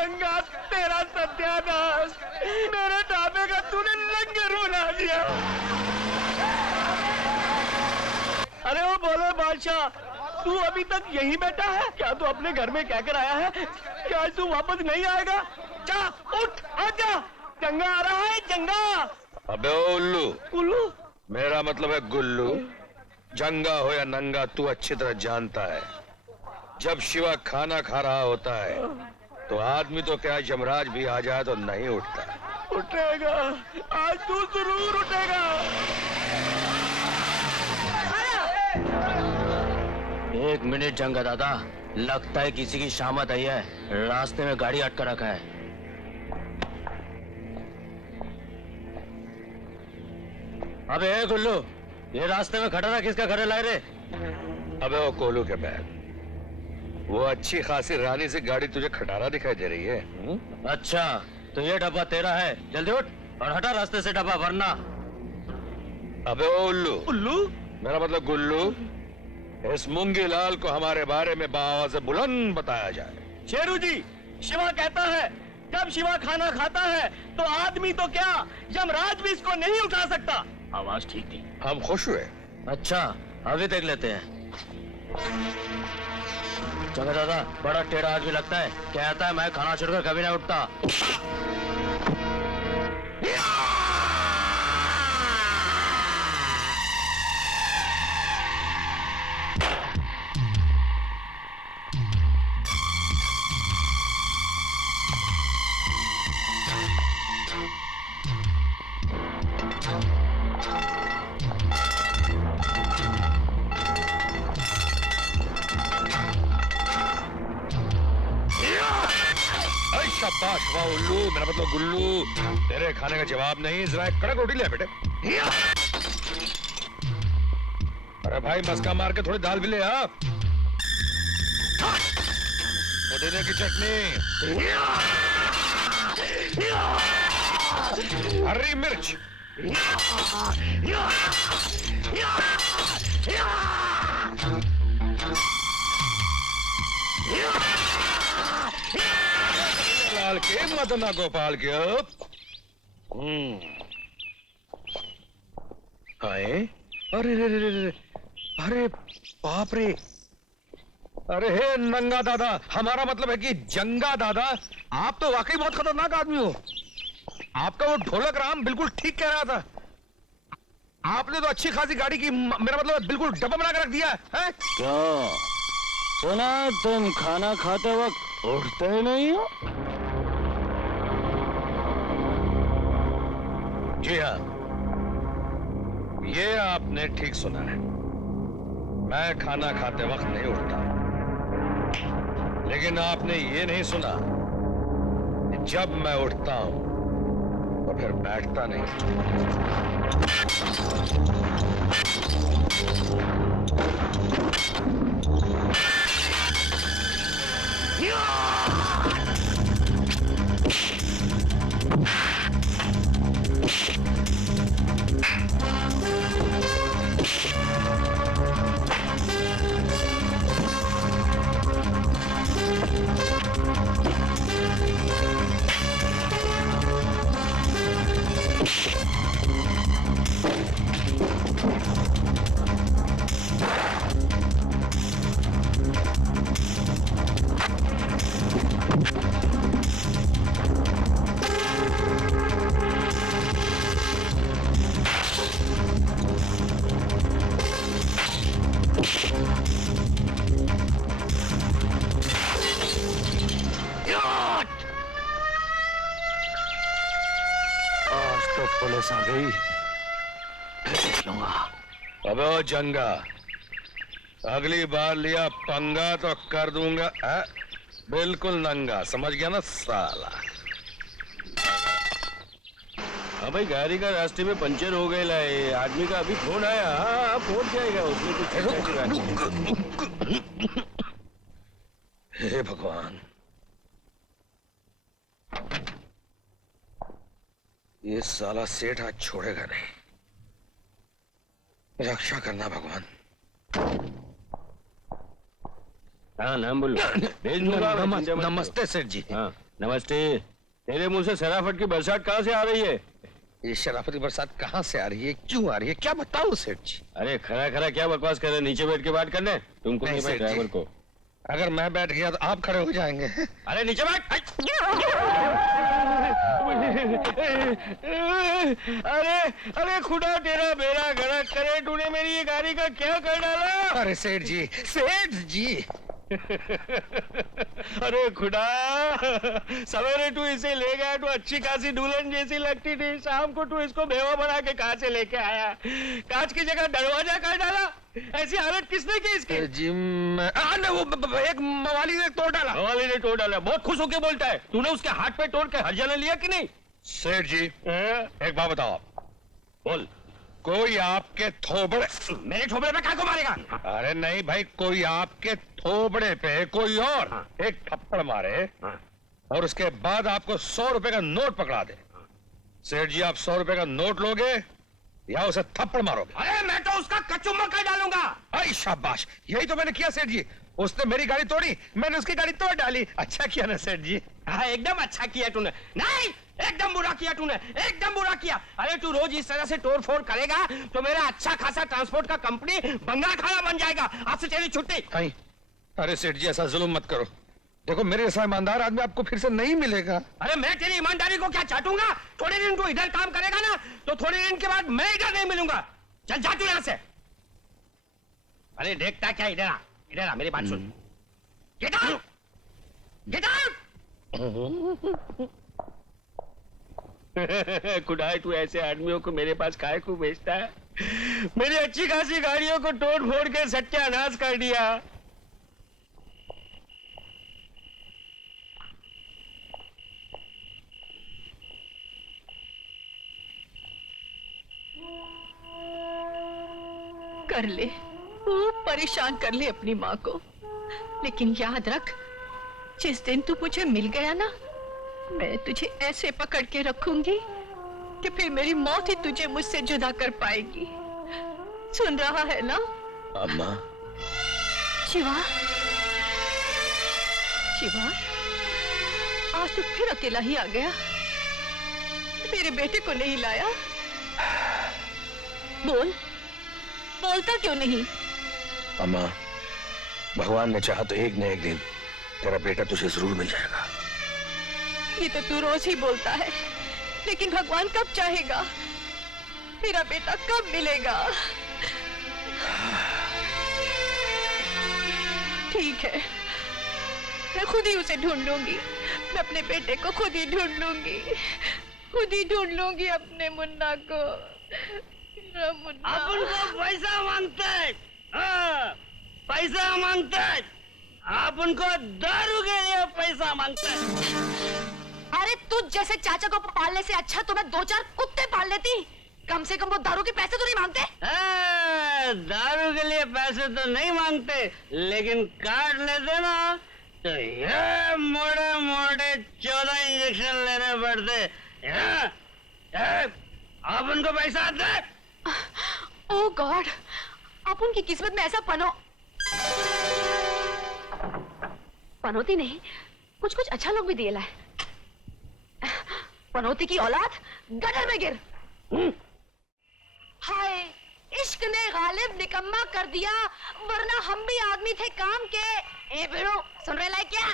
जंगा तेरा सत्यानाश, मेरे ढाबे का तूने लंगर बना दिया। अरे वो बोलो बादशाह, तू अभी तक यहीं बैठा है? क्या तू अपने घर में कहकर आया है क्या तू वापस नहीं आएगा? जा उठ, आजा, जंगा आ रहा है, जंगा। अबे ओ उल्लू, उल्लू? मेरा मतलब है गुल्लू। जंगा हो या नंगा तू अच्छी तरह जानता है, जब शिवा खाना खा रहा होता है तो आदमी तो क्या यमराज भी आ जाए तो नहीं उठता। उठेगा, आज तू जरूर उठेगा। एक मिनट जंगा दादा, लगता है किसी की शामत आई है, रास्ते में गाड़ी अटका रखा है। अबे ए गुल्लू, ये रास्ते में खड़ा रहा किसका घर लाए रे? अबे वो कोलू के बैग, वो अच्छी खासी रानी से गाड़ी तुझे खटारा दिखाई दे रही है। अच्छा, तो ये डब्बा तेरा है, जल्दी उठ और हटा रास्ते से डब्बा, वरना। अबे वो उल्लू, उल्लू? मेरा मतलब गुल्लू, इस मूंगी लाल को हमारे बारे में बाआवाज़ बुलंद बताया जाए। शेरू जी, शिवा कहता है जब शिवा खाना खाता है तो आदमी तो क्या यमराज भी इसको नहीं उठा सकता। आवाज ठीक थी। हम खुश हुए। अच्छा, अभी देख लेते हैं। जंगा दादा, बड़ा टेढ़ा आदमी लगता है, कहता है मैं खाना छोड़कर कभी नहीं उठता। शाबाश, वाह उल्लू, मेरा मतलब गुल्लू, तेरे खाने का जवाब नहीं, जरा एक कड़क रोटी ले बेटे। अरे भाई मस्का मार के थोड़ी दाल भी ले आ। पुदीने की चटनी, हरी मिर्च, लाल के मदना गोपाल के। आए, अरे रे रे रे रे, अरे बाप रे, अरे हे नंगा दादा, हमारा मतलब है कि जंगा दादा, आप तो वाकई बहुत खतरनाक आदमी हो। आपका वो ढोलक राम बिल्कुल ठीक कह रहा था, आपने तो अच्छी खासी गाड़ी की, मेरा मतलब बिल्कुल डब्बा बना के रख दिया है। क्यों सुना, तुम खाना खाते वक्त उठते नहीं हो? जी हाँ, ये आपने ठीक सुना है, मैं खाना खाते वक्त नहीं उठता। लेकिन आपने ये नहीं सुना कि जब मैं उठता हूं तो फिर बैठता नहीं। पुलिस आ गई, अबे ओ जंगा, अगली बार लिया पंगा तो कर दूंगा बिल्कुल नंगा, समझ गया ना साला। हाँ भाई, गाड़ी का रास्ते में पंचर हो गया है, आदमी का अभी फोन आया। हाँ पहुंच जाएगा, उसमें कुछ। हे भगवान, ये साला सेठ आज छोड़ेगा नहीं, रक्षा करना भगवान। हाँ नाम बोलो। भेज दूंगा। नमस्ते सेठ जी। हाँ नमस्ते। तेरे मुंह से शराफत की बरसात कहाँ से आ रही है? ये शराफत की बरसात कहाँ से आ रही है, क्यों आ रही है, क्या बताऊं सेठ जी? अरे खरा खरा क्या बकवास कर रहे हैं? नीचे बैठ के बात करने तुमको नहीं, नहीं भाई सेठ जी। ड्राइवर को। अगर मैं बैठ गया तो आप खड़े हो जाएंगे। अरे नीचे बैठ। अरे अरे खुदा तेरा बेड़ा गरक करे, तूने मेरी ये गाड़ी का क्या कर डाला? अरे सेठ जी, सेठ जी। अरे खुदा, सवेरे तू इसे ले गया तो अच्छी खासी दुल्हन जैसी लगती थी, शाम को तू इसको बेवा बना के कहाँ से लेके आया? कांच की जगह दरवाजा कर डाला। ऐसी हालत किसने की इसकी? जी मैं एक मवाली ने तोड़ डाला। वाली ने तोड़ डाला। बहुत खुश होके बोलता है। तूने उसके हाथ पे तोड़ के हर्जाना लिया कि नहीं? सेठ जी एक बात बताओ आप, बोल। कोई आपके थोबड़े, मेरे ठोबड़े पे को मारेगा? अरे नहीं भाई, कोई आपके थोबड़े पे कोई और एक थप्पड़ मारे और उसके बाद आपको 100 रुपए का नोट पकड़ा दे, सेठ जी आप 100 रुपए का नोट लोगे या उसे थप्पड़ मारोगे? अरे मैं तो उसका कचुम्मा कर डालूंगा। आई शाबाश, यही तो मैंने किया सेठ जी। उसने मेरी गाड़ी तोड़ी, मैंने उसकी गाड़ी तोड़ डाली। अच्छा किया ना सेठ जी? हाँ एकदम अच्छा किया तूने। नहीं, एकदम बुरा किया तूने, एकदम बुरा किया। अरे तू रोज इस तरह से तोड़ फोड़ करेगा तो मेरा अच्छा खासा ट्रांसपोर्ट का कंपनी बंगाल खाना बन जाएगा। आज से तेरी छुट्टी। आई, अरे सेठ जी ऐसा जुल्म मत करो। देखो मेरे जैसा ईमानदार आदमी आपको फिर से नहीं मिलेगा। अरे मैं तेरी ईमानदारी को क्या चाटूंगा? थोड़े दिन तू इधर काम करेगा ना तो थोड़े दिन के बाद मैं इधर नहीं मिलूंगा। चल जा तू यहाँ से। अरे देखता क्या, इधर आ, इधर आ, मेरी बात सुन। Get out! Get out! खुदाई तू ऐसे आदमियों को मेरे पास काहे को भेजता है? मेरी अच्छी खासी गाड़ियों को तोड़ फोड़ के सत्यानाश कर दिया। कर ले, खूब परेशान कर ले अपनी माँ को, लेकिन याद रख, जिस दिन तू मुझे मिल गया ना, मैं तुझे ऐसे पकड़ के रखूंगी कि फिर मेरी मौत ही तुझे मुझसे जुदा कर पाएगी। सुन रहा है ना? अम्मा। शिवा, शिवा, आज तू फिर अकेला ही आ गया, मेरे बेटे को नहीं लाया। बोल, बोलता क्यों नहीं? अम्मा, भगवान ने चाहा तो एक न एक दिन तेरा बेटा तुझे जरूर मिल जाएगा। ये तो तू रोज ही बोलता है, लेकिन भगवान कब चाहेगा? मेरा बेटा कब मिलेगा? ठीक है, मैं खुद ही उसे ढूंढ लूंगी। मैं अपने बेटे को खुद ही ढूंढ लूंगी, खुद ही ढूंढ लूंगी अपने मुन्ना को। मेरा मुन्ना। अपन को पैसा मांगता है, हाँ, पैसा मांगता है। आप उनको दारू के लिए पैसा मांगता है। अरे तू जैसे चाचा को पालने से अच्छा तो मैं 2-4 कुत्ते पाल लेती। कम से कम वो दारू के पैसे तो नहीं मांगते। दारू के लिए पैसे तो नहीं मांगते, लेकिन काट लेते ना तो ये मोटे मोटे 14 इंजेक्शन लेने पड़ते। आप उनको पैसा दे। ओह गॉड, अब उनकी किस्मत में ऐसा पनौती नहीं, कुछ कुछ अच्छा लोग भी दिए लाए। पनौती की औलाद गटर में गिर। हाय, इश्क ने गालिब निकम्मा कर दिया, वरना हम भी आदमी थे काम के। ए बेड़ो, सुन रहे लाए क्या?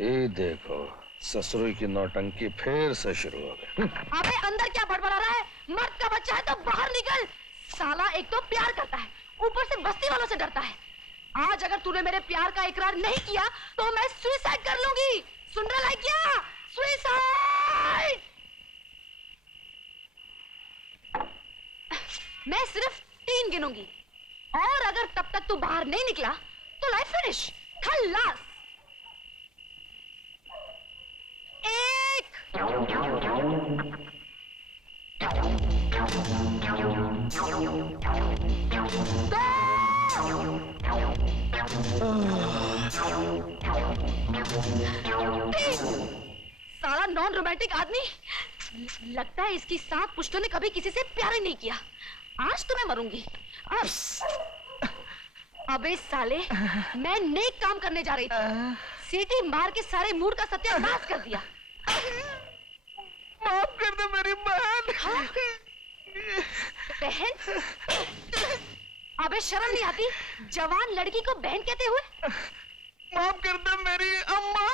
ये देखो, ससुर की नौटंकी फिर से शुरू हो गई। अबे अंदर क्या बड़बड़ा रहा है? मर्द का बच्चा है तो बाहर निकल। साला एक तो प्यार करता है, ऊपर से बस्ती वालों से डरता है। आज अगर तूने मेरे प्यार का इकरार नहीं किया तो मैं सुसाइड कर लूंगी। सुन रहा है क्या? सुसाइड। मैं सिर्फ 3 गिनूंगी और अगर तब तक तू बाहर नहीं निकला तो लाइफ फिनिश, खल्लास। 1 साला नॉन रोमांटिक आदमी। लगता है इसकी 7 पुश्तों ने कभी किसी से प्यार ही नहीं किया। आज तो मैं मरूंगी। अबे साले, मैं नेक काम करने जा रही थी, सीटी मार के सारे मूड का सत्यानाश कर दिया। माफ कर दे मेरी बहन। बहन? अबे शर्म नहीं आती? जवान लड़की को बहन कहते हुए? माफ कर दे मेरी अम्मा।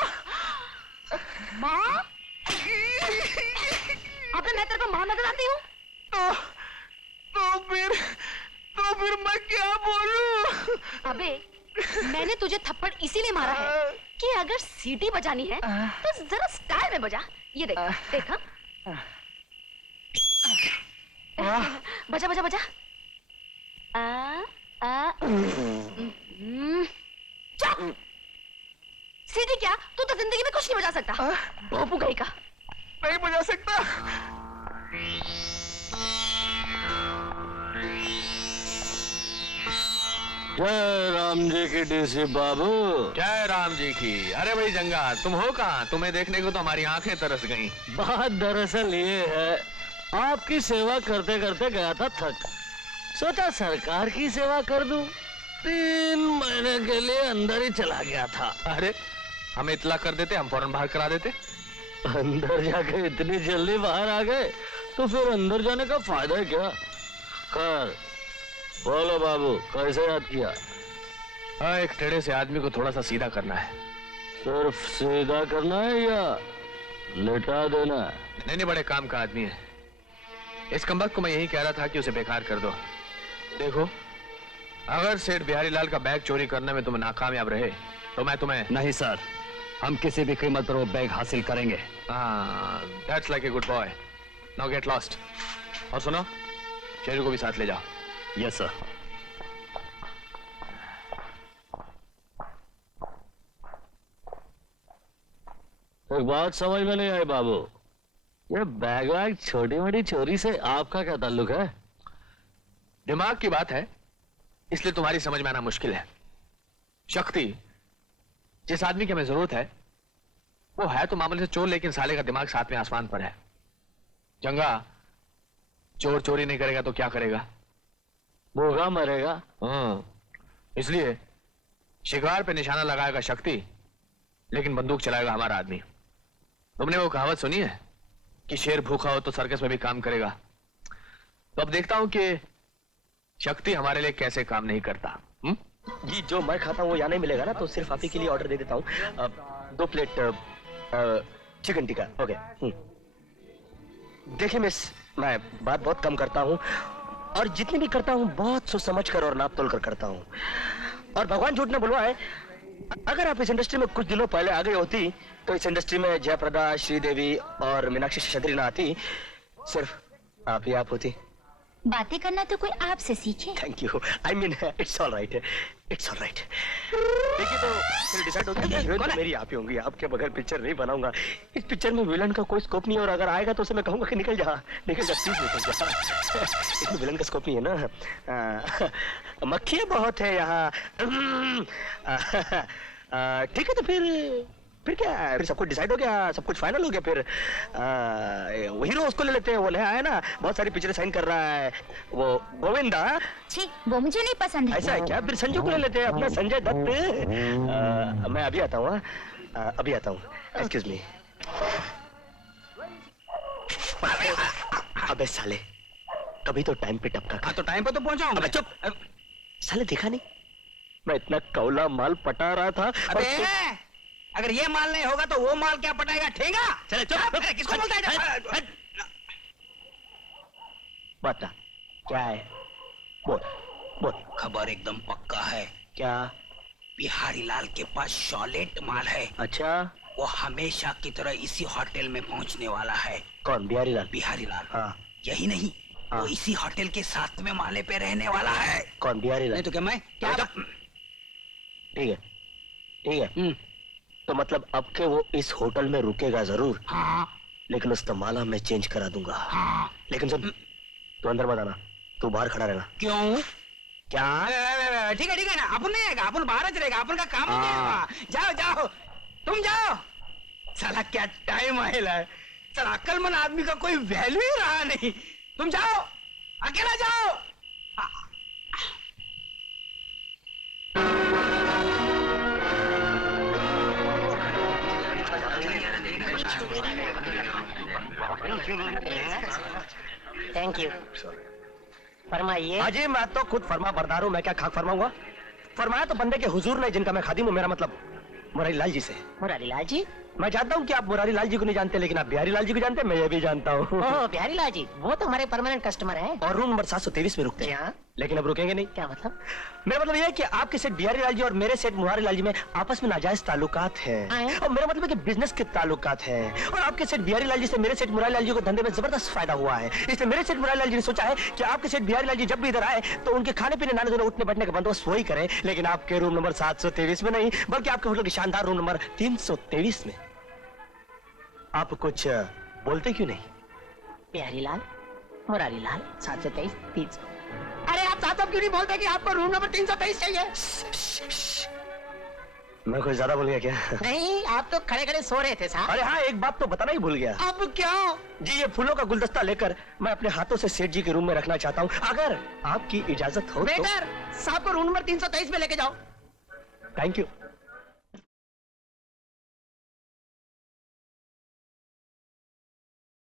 माँ? अबे मैं तेरे को माँ नजर आती हूँ? तो फिर मैं क्या बोलूं? अबे मैंने तुझे थप्पड़ इसीलिए मारा है कि अगर सीटी बजानी है तो जरा स्टाइल में बजा। ये देख, देखा? बजा बजा बजा। चुप! सीटी क्या? तू तो जिंदगी में कुछ नहीं बजा सकता। भोपू गई का। नहीं बजा सकता। जय राम जी की डीसी बाबू। जय राम जी की। अरे भाई जंगा, तुम हो कहाँ? तुम्हें देखने को तो हमारी आंखें तरस गईं। बात दरअसल ये है, आपकी सेवा करते करते गया था थक, सोचा सरकार की सेवा कर दूं। 3 महीने के लिए अंदर ही चला गया था। अरे हमें इतला कर देते, हम फौरन बाहर करा देते। अंदर जाके इतनी जल्दी बाहर आ गए तो फिर अंदर जाने का फायदा है क्या? खैर बोलो बाबू, कैसे याद किया? हाँ, एक टेढ़े से आदमी को थोड़ा सा सीधा करना है। सिर्फ सीधा करना है या लेटा देना है? नहीं, बड़े काम का आदमी है। इस कमबख्त को मैं यही कह रहा था कि उसे बेकार कर दो। देखो, अगर सेठ बिहारी लाल का बैग चोरी करने में तुम नाकामयाब रहे तो मैं तुम्हें... नहीं सर, हम किसी भी कीमत पर वो बैग हासिल करेंगे। That's like a good boy. Now get lost. और सुनो, शेरू को भी साथ ले जाओ। Yes sir. एक बात समझ में नहीं आई बाबू, ये बैग वैग छोटी मोटी चोरी से आपका क्या ताल्लुक है? दिमाग की बात है, इसलिए तुम्हारी समझ में आना मुश्किल है। शक्ति, जिस आदमी की हमें जरूरत है, वो है तो मामले से चोर, लेकिन साले का दिमाग साथ में आसमान पर है। जंगा, चोर चोरी नहीं करेगा तो क्या करेगा? भूखा मरेगा। इसलिए शिकार पे निशाना लगाएगा शक्ति, लेकिन बंदूक चलाएगा हमारा आदमी। तुमने वो कहावत सुनी है कि शेर भूखा हो तो सर्कस में भी काम करेगा? तो अब देखता हूं कि शक्ति हमारे लिए कैसे काम नहीं करता। जी, जो मैं खाता हूँ वो यहाँ नहीं मिलेगा ना, तो सिर्फ आप ही के लिए ऑर्डर दे देता हूँ। 2 प्लेट चिकन टिक्का। ओके। देखिए मिस, मैं बात बहुत कम करता हूँ और जितनी भी करता हूँ बहुत सोच समझ कर और नाप तोल कर करता हूँ। और भगवान झूठ न बुलवाए, अगर आप इस इंडस्ट्री में कुछ दिनों पहले आ गई होती तो इस इंडस्ट्री में जयप्रदा, श्रीदेवी और मीनाक्षी शेषाद्री ना आती, सिर्फ आप ही आप होती। बातें करना तो कोई आपसे सीखे। Thank you. I mean it's all right, it's all right. देखिए, तो फिर डिसाइड हो गया हीरोइन तो मेरी आप ही होंगी। आपके बगैर पिक्चर नहीं बनाऊंगा। इस पिक्चर में विलन का कोई स्कोप नहीं है, और अगर आएगा तो उसे मैं कहूंगा कि निकल जा प्लीज निकल जा। इसमें विलन का स्कोप नहीं है ना। मक्खियाँ बहुत है यहाँ। ठीक है, तो फिर क्या, फिर सब कुछ डिसाइड हो गया, सब कुछ फाइनल हो गया। फिर हीरो उसको ले लेते हैं, वो ले आया ना, बहुत सारी पिक्चरें साइन कर रहा है, वो गोविंदा। छी, वो मुझे नहीं पसंद है। ऐसा है क्या? फिर संजू को ले लेते हैं, अपना संजय दत्त। मैं अभी आता हूँ, अभी आता हूँ। Excuse me. अबे साले, कभी तो टाइम पे टपका। हाँ, तो टाइम पे तो पहुंचाऊंगा। अबे चुप! साले देखा नहीं, मैं इतना कौला माल पटा रहा था। अबे अगर ये माल नहीं होगा तो वो माल क्या पटाएगा? ठेंगा? चले चुप! अरे किसको बोलता है? बता क्या है, बोल बोल। खबर एकदम पक्का है। क्या? बिहारी लाल के पास शॉलेट माल है। अच्छा, वो हमेशा की तरह इसी होटल में पहुंचने वाला है। कौन? बिहारी लाल? बिहारी लाल। हाँ। यही नहीं, हाँ। वो इसी होटल के साथ में माले पे रहने वाला है। कौन? बिहारी लाल? नहीं तो क्या मैं क्या? ठीक है, ठीक है। तो मतलब अब के वो इस होटल में रुकेगा जरूर। हाँ लेकिन उसका माला मैं चेंज करा दूंगा। हाँ। लेकिन सुन, तू अंदर मत आना, तू बाहर खड़ा रहना। क्यों? क्या? ठीक है ना, अपन नहीं आएगा, अपन बाहर च रहेगा, अपन का काम हो जाएगा। जाओ जाओ, तुम जाओ। साला क्या टाइम आएला है, साला अक्लमंद आदमी का कोई वैल्यू ही रहा नहीं। तुम जाओ, अकेला जाओ। Thank you. फरमाइए। अजी मैं तो खुद फरमा बरदार हूँ, मैं क्या खाक फरमाऊंगा? फरमाया तो बंदे के हुजूर ने जिनका मैं खादिम हूँ, मेरा मतलब मुरारी लाल जी से। मुरारी लाल जी? मैं जानता हूँ कि आप मुरारी लाल जी को नहीं जानते, लेकिन आप बिहारी लाल जी को जानते हैं, मैं ये भी जानता हूँ। ओह बिहारी लाल जी, वो तो हमारे परमानेंट कस्टमर हैं। और रूम नंबर 723 में रुकते हैं। हाँ? लेकिन अब रुकेंगे नहीं। क्या मतलब? मेरा मतलब ये है कि आपके सेठ बिहारी लाल जी और मेरे सेठ मुरारी लाल जी में आपस में नाजायज ताल्लुकात हैं। और मेरा मतलब है कि बिजनेस के ताल्लुकात हैं। और आपके सेठ बिहारी लाल जी से मेरे सेठ मुरारी लाल जी को धंधे में जबरदस्त फायदा हुआ है। इसलिए मेरे सेठ मुरारी लाल जी ने सोचा है कि आपके सेठ बिहारी लाल जी जब भी इधर आए तो उनके खाने पीने नाने धोने उठने बैठने का बंदोबस्त वही करें, लेकिन आपके रूम नंबर 723 में नहीं, बल्कि आपके होटल के शानदार रूम नंबर 323 में। आप कुछ बोलते क्यों नहीं? बिहारी लाल, मुरारी लाल, 723, 300। अरे आप साहब क्यों नहीं बोलते कि आपको रूम नंबर 323 चाहिए? मैं कुछ ज्यादा बोल गया क्या? नहीं, आप तो खड़े खड़े सो रहे थे साहब। अरे हाँ, एक बात तो बताना ही भूल गया। अब क्या? जी ये फूलों का गुलदस्ता लेकर मैं अपने हाथों से सेठ जी के रूम में रखना चाहता हूँ, अगर आपकी इजाजत हो तो। वेटर, साहब को रूम नंबर 323 में लेके जाओ। Thank you.